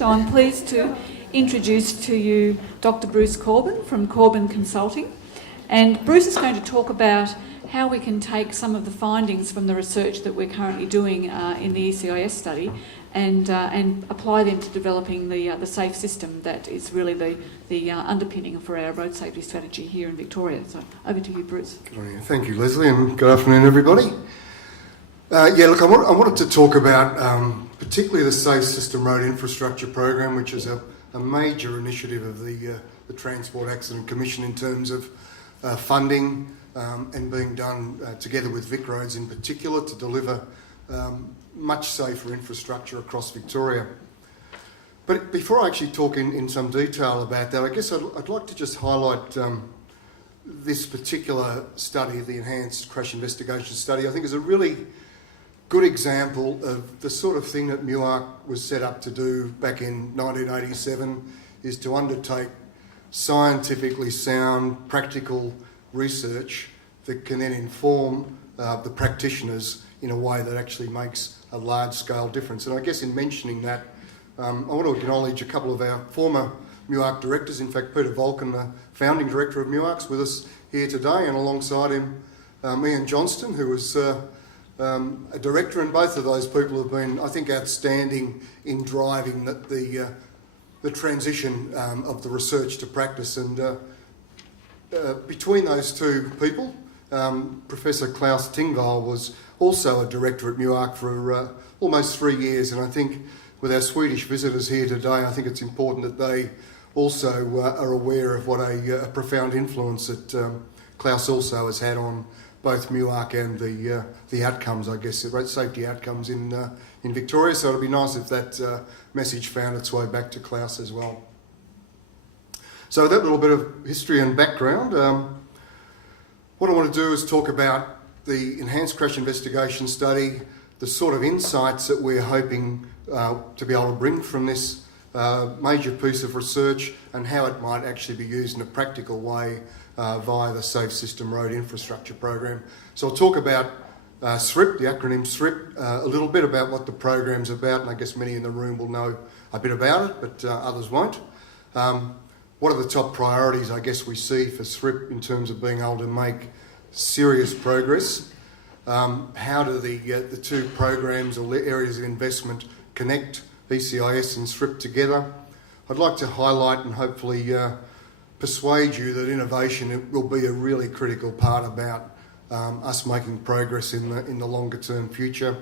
So I'm pleased to introduce to you Dr. Bruce Corben from Corben Consulting. And Bruce is going to talk about how we can take some of the findings from the research that we're currently doing in the ECIS study and apply them to developing the safe system that is really the underpinning for our road safety strategy here in Victoria. So over to you, Bruce. Good on you. Thank you, Leslie, and good afternoon, everybody. I wanted to talk about particularly the Safe System Road Infrastructure Program, which is a major initiative of the Transport Accident Commission in terms of funding and being done together with VicRoads in particular to deliver much safer infrastructure across Victoria. But before I actually talk in some detail about that, I guess I'd like to just highlight this particular study, the Enhanced Crash Investigation Study. I think is a really good example of the sort of thing that MUARC was set up to do back in 1987, is to undertake scientifically sound, practical research that can then inform the practitioners in a way that actually makes a large-scale difference. And I guess in mentioning that, I want to acknowledge a couple of our former MUARC directors. In fact, Peter Volken, the founding director of MUARC, is with us here today, and alongside him, Ian Johnston, who was a director, and both of those people have been, I think, outstanding in driving the transition of the research to practice. And between those two people, Professor Klaus Tingvall was also a director at MUARC for almost 3 years, and I think with our Swedish visitors here today, I think it's important that they also are aware of what a profound influence that Klaus also has had on both MUARC and the outcomes, I guess, the road safety outcomes in Victoria. So it'd be nice if that message found its way back to Klaus as well. So that little bit of history and background, what I want to do is talk about the Enhanced Crash Investigation Study, the sort of insights that we're hoping to be able to bring from this major piece of research, and how it might actually be used in a practical way via the Safe System Road Infrastructure Program. So I'll talk about SRIP, the acronym SRIP, a little bit about what the program's about, and I guess many in the room will know a bit about it, but others won't. What are the top priorities, I guess, we see for SRIP in terms of being able to make serious progress? How do the two programs or areas of investment connect, ECIS and SRIP, together? I'd like to highlight and hopefully persuade you that innovation will be a really critical part about us making progress in the longer term future.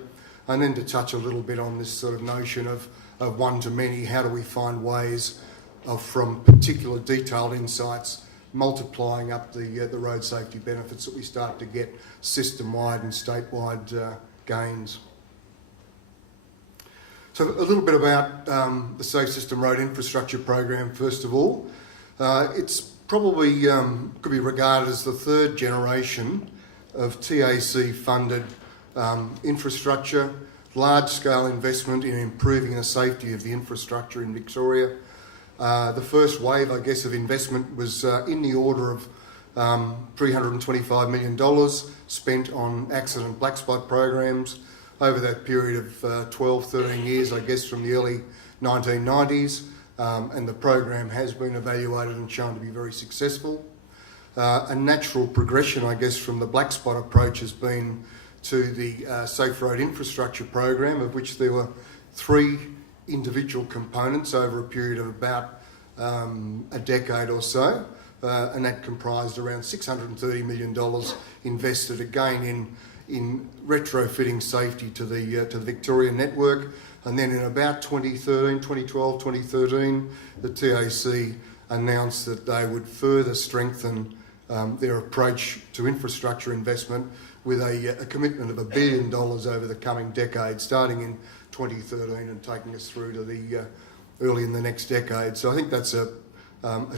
And then to touch a little bit on this sort of notion of one to many, how do we find ways of, from particular detailed insights, multiplying up the road safety benefits that we start to get system-wide and statewide gains. So a little bit about the Safe System Road Infrastructure Program, first of all. It's probably could be regarded as the third generation of TAC funded infrastructure, large-scale investment in improving the safety of the infrastructure in Victoria. The first wave, I guess, of investment was in the order of $325 million spent on accident black spot programs over that period of 12, 13 years, I guess, from the early 1990s. And the program has been evaluated and shown to be very successful. A natural progression, I guess, from the black spot approach has been to the Safe Road Infrastructure Program, of which there were 3 individual components over a period of about a decade or so, and that comprised around $630 million invested again in retrofitting safety to the Victorian network. And then in about 2012, 2013, the TAC announced that they would further strengthen their approach to infrastructure investment with a commitment of $1 billion over the coming decade, starting in 2013 and taking us through to the early in the next decade. So I think that's a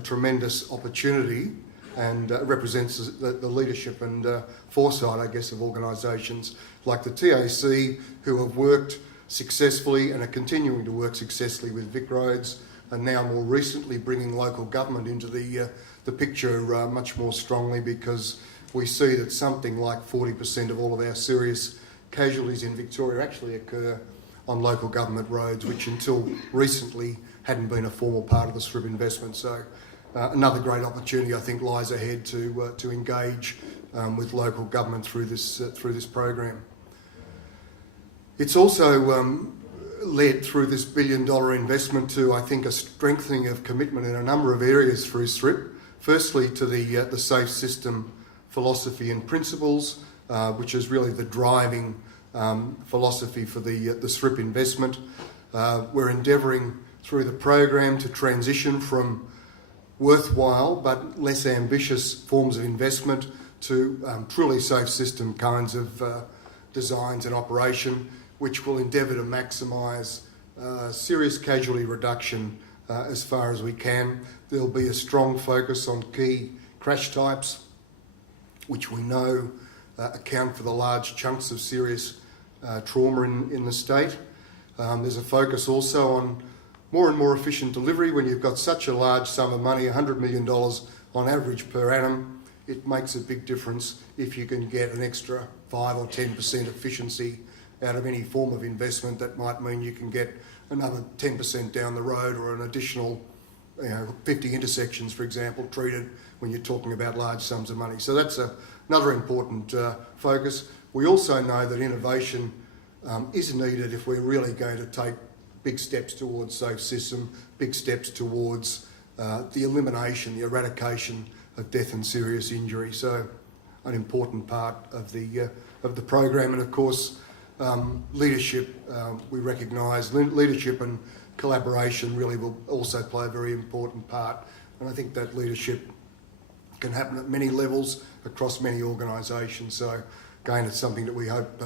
tremendous opportunity, and represents the leadership and foresight, I guess, of organisations like the TAC, who have worked successfully and are continuing to work successfully with VicRoads, and now more recently bringing local government into the picture much more strongly, because we see that something like 40% of all of our serious casualties in Victoria actually occur on local government roads, which until recently hadn't been a formal part of the SRIP investment. So another great opportunity, I think, lies ahead to engage with local government through this program. It's also led through this $1 billion investment to, I think, a strengthening of commitment in a number of areas through SRIP. Firstly, to the safe system philosophy and principles, which is really the driving philosophy for the SRIP investment. We're endeavouring through the program to transition from worthwhile but less ambitious forms of investment to truly safe system kinds of designs and operation, which will endeavour to maximise serious casualty reduction as far as we can. There'll be a strong focus on key crash types, which we know account for the large chunks of serious trauma in the state. There's a focus also on more and more efficient delivery. When you've got such a large sum of money, $100 million on average per annum, it makes a big difference if you can get an extra 5 or 10% efficiency out of any form of investment. That might mean you can get another 10% down the road, or an additional 50 intersections, for example, treated when you're talking about large sums of money. So that's another important focus. We also know that innovation is needed if we're really going to take big steps towards safe system, big steps towards the elimination, the eradication of death and serious injury. So an important part of the program. And of course, leadership, we recognise leadership and collaboration really will also play a very important part. And I think that leadership can happen at many levels across many organisations. So again, it's something that we hope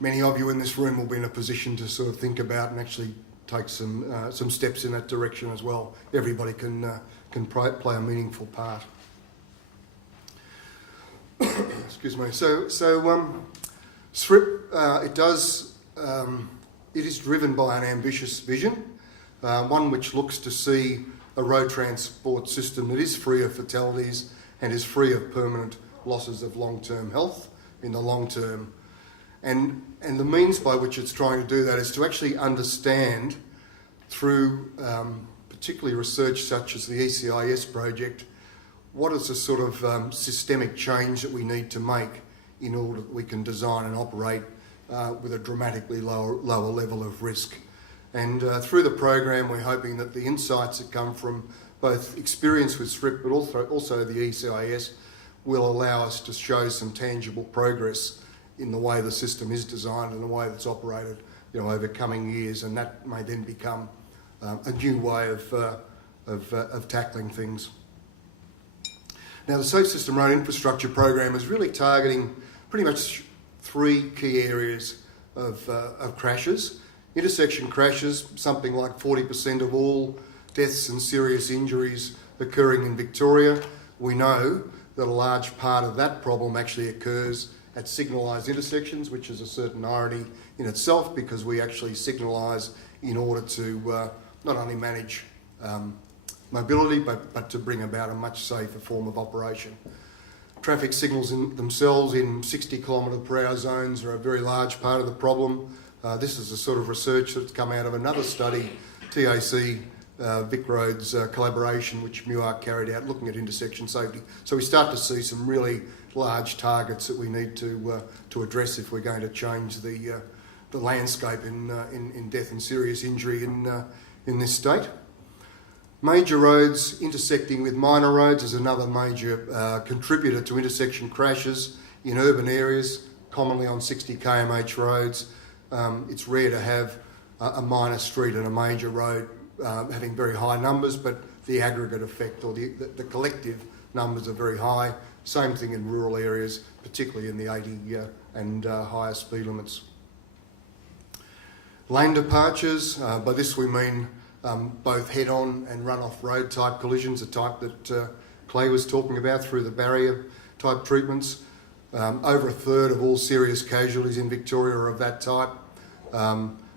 many of you in this room will be in a position to sort of think about and actually take some steps in that direction as well. Everybody can play a meaningful part. Excuse me. So SRIP, it is driven by an ambitious vision, one which looks to see a road transport system that is free of fatalities and is free of permanent losses of long-term health in the long term. And the means by which it's trying to do that is to actually understand through particularly research such as the ECIS project, what is the sort of systemic change that we need to make in order that we can design and operate with a dramatically lower level of risk. And through the program, we're hoping that the insights that come from both experience with SRIP but also the ECIS will allow us to show some tangible progress in the way the system is designed and the way that's operated over coming years, and that may then become a new way of tackling things. Now, the Safe System Road Infrastructure Program is really targeting pretty much 3 key areas of crashes. Intersection crashes, something like 40% of all deaths and serious injuries occurring in Victoria. We know that a large part of that problem actually occurs at signalised intersections, which is a certain irony in itself, because we actually signalise in order to not only manage mobility but to bring about a much safer form of operation. Traffic signals themselves in 60 km/h zones are a very large part of the problem. This is the sort of research that's come out of another study, TAC, Vic Roads collaboration, which MUARC carried out looking at intersection safety. So we start to see some really large targets that we need to address if we're going to change the landscape in death and serious injury in this state. Major roads intersecting with minor roads is another major contributor to intersection crashes in urban areas, commonly on 60 km/h roads. It's rare to have a minor street and a major road having very high numbers, but the aggregate effect or the collective numbers are very high. Same thing in rural areas, particularly in the 80 and higher speed limits. Lane departures, by this we mean both head-on and run-off road type collisions, the type that Clay was talking about through the barrier type treatments. Over a third of all serious casualties in Victoria are of that type.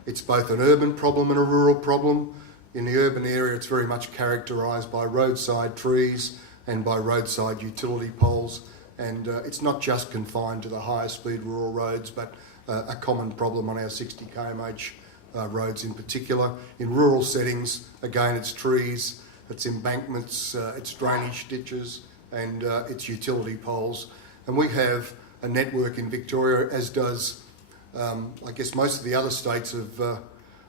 It's both an urban problem and a rural problem. In the urban area, it's very much characterised by roadside trees and by roadside utility poles. And it's not just confined to the higher speed rural roads, but a common problem on our 60 kmh roads in particular. In rural settings, again, it's trees, it's embankments, it's drainage ditches, and it's utility poles. And we have a network in Victoria, as does, I guess, most of the other states of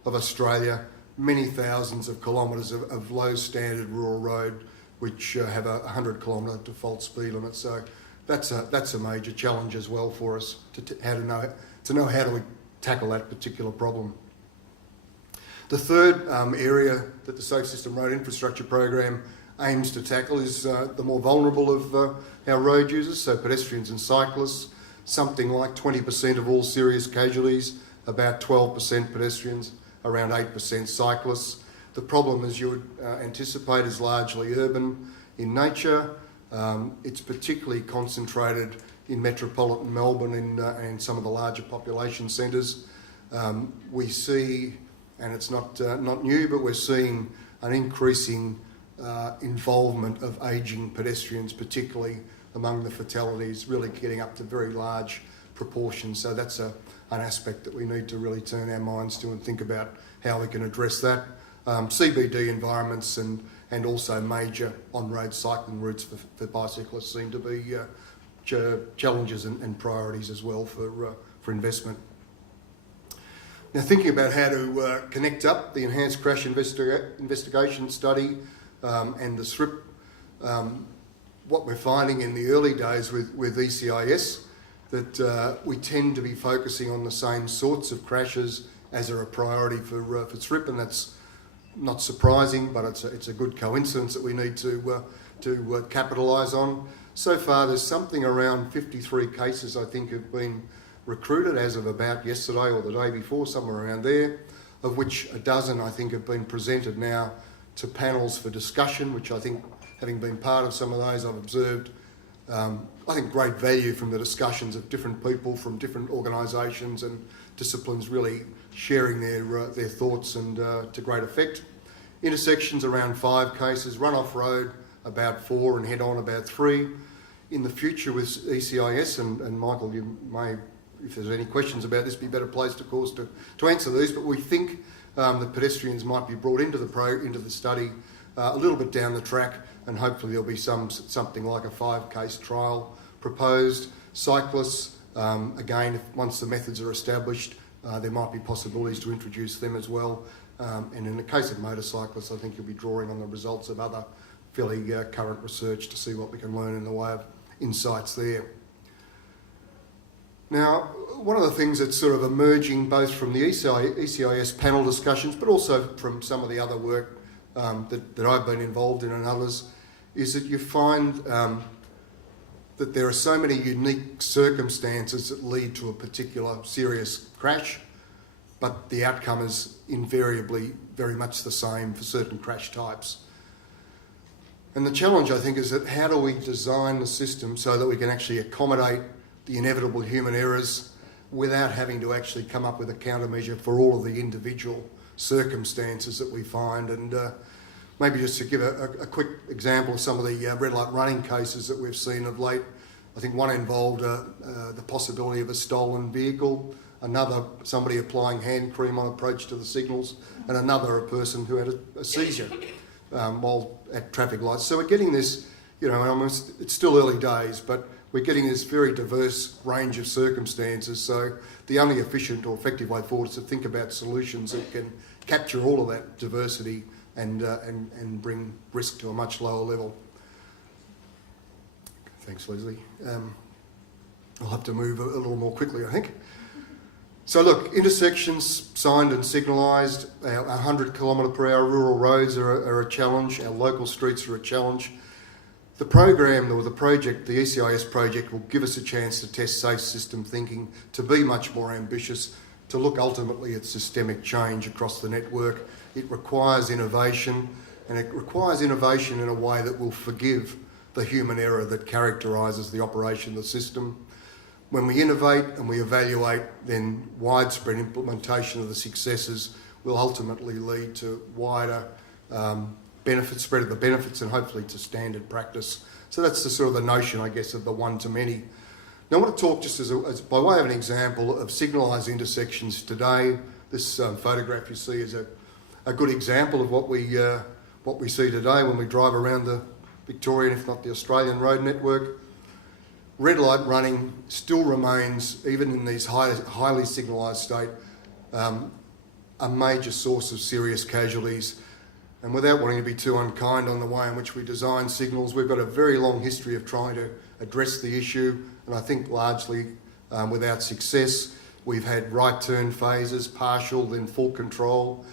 Australia, many thousands of kilometres of low standard rural road, which have a 100 kilometre default speed limit. So that's a major challenge as well for us to know how do we tackle that particular problem. The third area that the Safe System Road Infrastructure Program aims to tackle is the more vulnerable of our road users, so pedestrians and cyclists. Something like 20% of all serious casualties, about 12% pedestrians, around 8% cyclists. The problem, as you would anticipate, is largely urban in nature. It's particularly concentrated in metropolitan Melbourne and some of the larger population centres. We see, and it's not new, but we're seeing an increasing involvement of ageing pedestrians, particularly among the fatalities, really getting up to very large proportions. So that's an aspect that we need to really turn our minds to and think about how we can address that. CBD environments and also major on-road cycling routes for bicyclists seem to be challenges and priorities as well for investment. Now, thinking about how to connect up the Enhanced Crash Investigation Study and the SRIP, what we're finding in the early days with ECIS, that we tend to be focusing on the same sorts of crashes as are a priority for SRIP, and that's not surprising, but it's a good coincidence that we need to capitalise on. So far, there's something around 53 cases I think have been recruited as of about yesterday or the day before, somewhere around there, of which a dozen I think have been presented now to panels for discussion, which I think, having been part of some of those, I've observed I think great value from the discussions of different people from different organisations and disciplines really sharing their thoughts and to great effect. Intersections around 5 cases, run-off road about 4 and head-on about 3. In the future with ECIS, and Michael, you may, if there's any questions about this, be better placed, of course, to answer these, but we think that pedestrians might be brought into the study a little bit down the track, and hopefully there'll be something like a 5-case trial proposed. Cyclists, again, once the methods are established, there might be possibilities to introduce them as well. And in the case of motorcyclists, I think you'll be drawing on the results of other fairly current research to see what we can learn in the way of insights there. Now, one of the things that's sort of emerging both from the ECIS panel discussions, but also from some of the other work that I've been involved in and others, is that you find that there are so many unique circumstances that lead to a particular serious crash, but the outcome is invariably very much the same for certain crash types. And the challenge, I think, is that how do we design the system so that we can actually accommodate the inevitable human errors without having to actually come up with a countermeasure for all of the individual circumstances that we find. And maybe just to give a quick example of some of the red light running cases that we've seen of late. I think one involved the possibility of a stolen vehicle, another somebody applying hand cream on approach to the signals, and another a person who had a seizure while at traffic lights. So we're getting this, you know, and it's still early days, but we're getting this very diverse range of circumstances. So the only efficient or effective way forward is to think about solutions that can capture all of that diversity and bring risk to a much lower level. Thanks, Leslie. I'll have to move a little more quickly, I think. So look, intersections signed and signalised, our 100 km/h rural roads are a challenge, our local streets are a challenge. The program, or the project, the ECIS project, will give us a chance to test safe system thinking, to be much more ambitious, to look ultimately at systemic change across the network. It requires innovation, and it requires innovation in a way that will forgive the human error that characterises the operation of the system. When we innovate and we evaluate, then widespread implementation of the successes will ultimately lead to wider spread of the benefits, and hopefully to standard practice. So that's the sort of the notion, I guess, of the one-to-many. Now I want to talk just as by way of an example of signalised intersections today. This photograph you see is a good example of what we see today when we drive around the Victorian, if not the Australian road network. Red light running still remains, even in these highly signalised state, a major source of serious casualties. And without wanting to be too unkind on the way in which we design signals, we've got a very long history of trying to address the issue, and I think largely without success. We've had right turn phases, partial, then full control.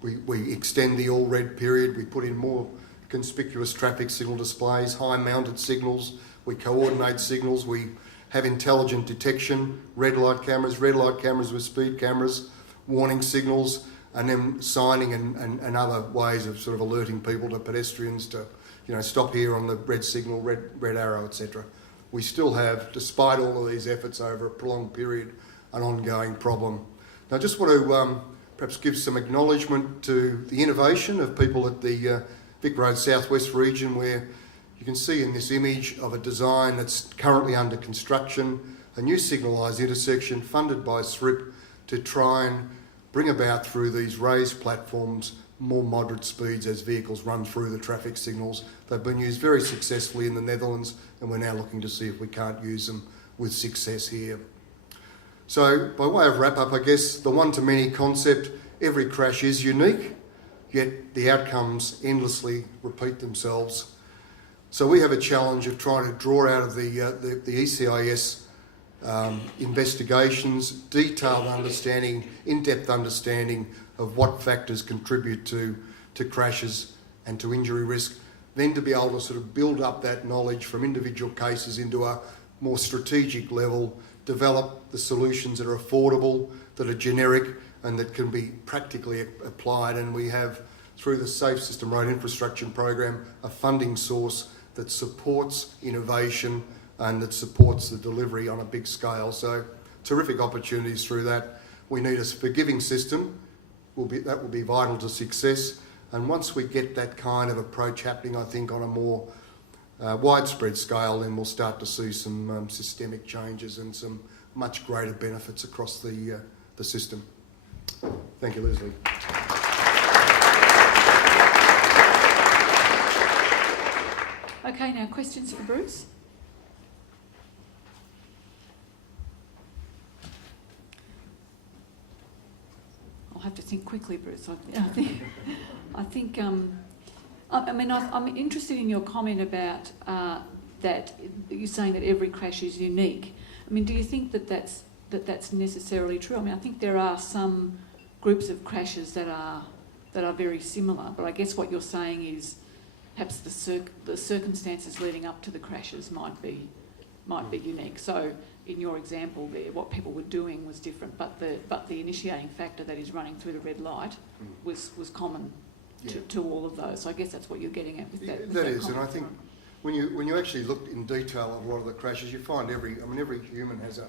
We extend the all red period. We put in more conspicuous traffic signal displays, high mounted signals. We coordinate signals. We have intelligent detection, red light cameras with speed cameras, warning signals, and then signing and other ways of sort of alerting people to pedestrians to, stop here on the red signal, red arrow, etc. We still have, despite all of these efforts over a prolonged period, an ongoing problem. Now I just want to perhaps give some acknowledgement to the innovation of people at the Vic Road Southwest region, where you can see in this image of a design that's currently under construction, a new signalised intersection funded by SRIP to try and bring about through these raised platforms more moderate speeds as vehicles run through the traffic signals. They've been used very successfully in the Netherlands, and we're now looking to see if we can't use them with success here. So by way of wrap up, I guess the one-to-many concept, every crash is unique, yet the outcomes endlessly repeat themselves. So we have a challenge of trying to draw out of the ECIS investigations, detailed understanding, in-depth understanding of what factors contribute to crashes and to injury risk, then to be able to sort of build up that knowledge from individual cases into a more strategic level, develop the solutions that are affordable, that are generic, and that can be practically applied. And we have, through the Safe System Road Infrastructure Program, a funding source that supports innovation and that supports the delivery on a big scale. So terrific opportunities through that. We need a forgiving system. That will be vital to success. And once we get that kind of approach happening, I think on a more widespread scale, then we'll start to see some systemic changes and some much greater benefits across the system. Thank you, Leslie. Okay, now questions for Bruce? I'll have to think quickly, Bruce. I'm interested in your comment about that you're saying that every crash is unique. I mean, do you think that's necessarily true? I mean, I think there are some groups of crashes that are very similar, but I guess what you're saying is perhaps the circumstances leading up to the crashes might be unique. So in your example there, what people were doing was different, but the initiating factor that is running through the red light was common to all of those. So I guess that's what you're getting at with that. That is, and I think when you actually look in detail at a lot of the crashes, you find every human has a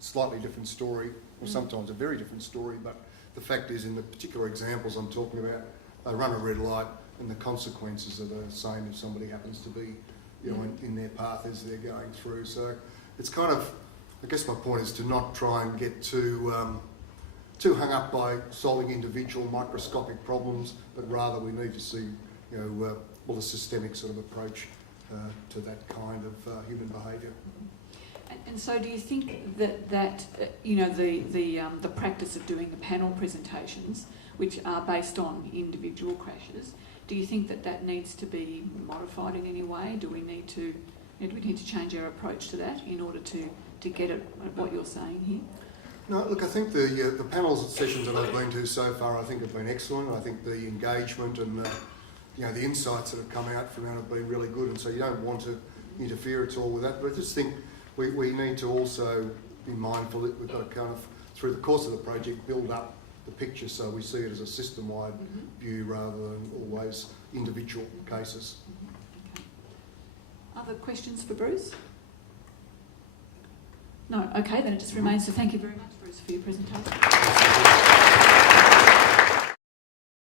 slightly different story, or sometimes a very different story. But the fact is, in the particular examples I'm talking about, they run a red light, and the consequences are the same if somebody happens to be, in their path as they're going through. So it's kind of, I guess my point is to not try and get too hung up by solving individual microscopic problems, but rather we need to see, a systemic sort of approach to that kind of human behaviour. And so, do you think that the practice of doing the panel presentations, which are based on individual crashes, do you think that needs to be modified in any way? Do we need to change our approach to that in order to get at what you're saying here? No, look, I think the panels sessions that I've been to so far, I think have been excellent. I think the engagement and the insights that have come out from that have been really good, and so you don't want to interfere at all with that. But I just think we need to also be mindful that we've got to kind of, through the course of the project, build up the picture so we see it as a system-wide view rather than always individual cases. Okay. Other questions for Bruce? No? Okay, then it just remains to thank you very much, Bruce, for your presentation.